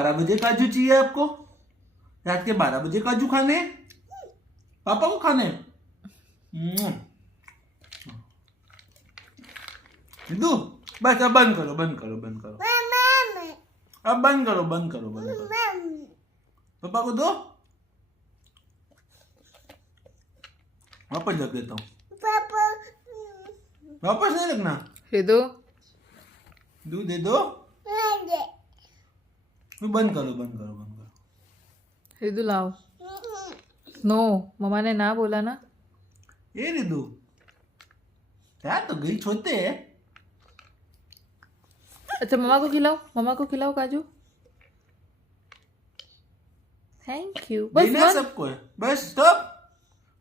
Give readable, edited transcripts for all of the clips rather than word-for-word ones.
12 बजे काजू चाहिए आपको? रात के 12 बजे काजू खाने हैं? पापा को खाने हैं? सिद्धू बस अब बंद करो बंद करो बंद करो, अब बंद करो बंद करो बंद करो। पापा को दो, वापस रख देता हूँ। वापस नहीं रखना, दे दो। दूध दे दो। बंद करो बंद करो बंद करो। रिदू लाओ। नो, मम्मा ने ना बोला ना। ये रिदू यार तो गई छोटे है। अच्छा मम्मा को खिलाओ, मम्मा को खिलाओ काजू। Thank you. बस देना बस सबको है, बस स्टॉप।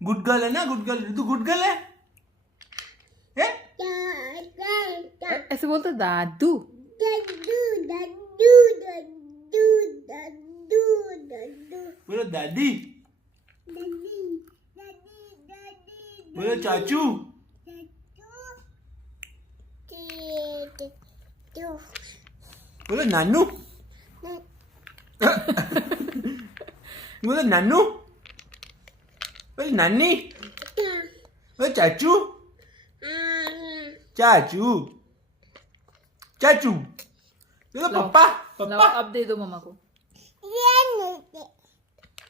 गुड गर्ल है ना, good girl. Ridu good girl है। ऐसे बोलते दादू। बोलो दादी, बोलो चाचू, बोलो नानू, बोलो नानू, बोलो नानी, बोलो चाचू, चाचू, चाचू, बोलो लाओ। पप्पा लाओ, पप्पा। अब दे दो मम्मा को।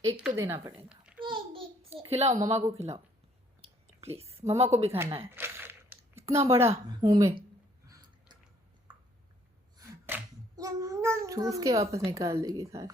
एक तो देना पड़ेगा। खिलाओ मम्मा को, खिलाओ प्लीज। मम्मा को भी खाना है। इतना बड़ा मुंह में चूस के वापस निकाल देगी सारे।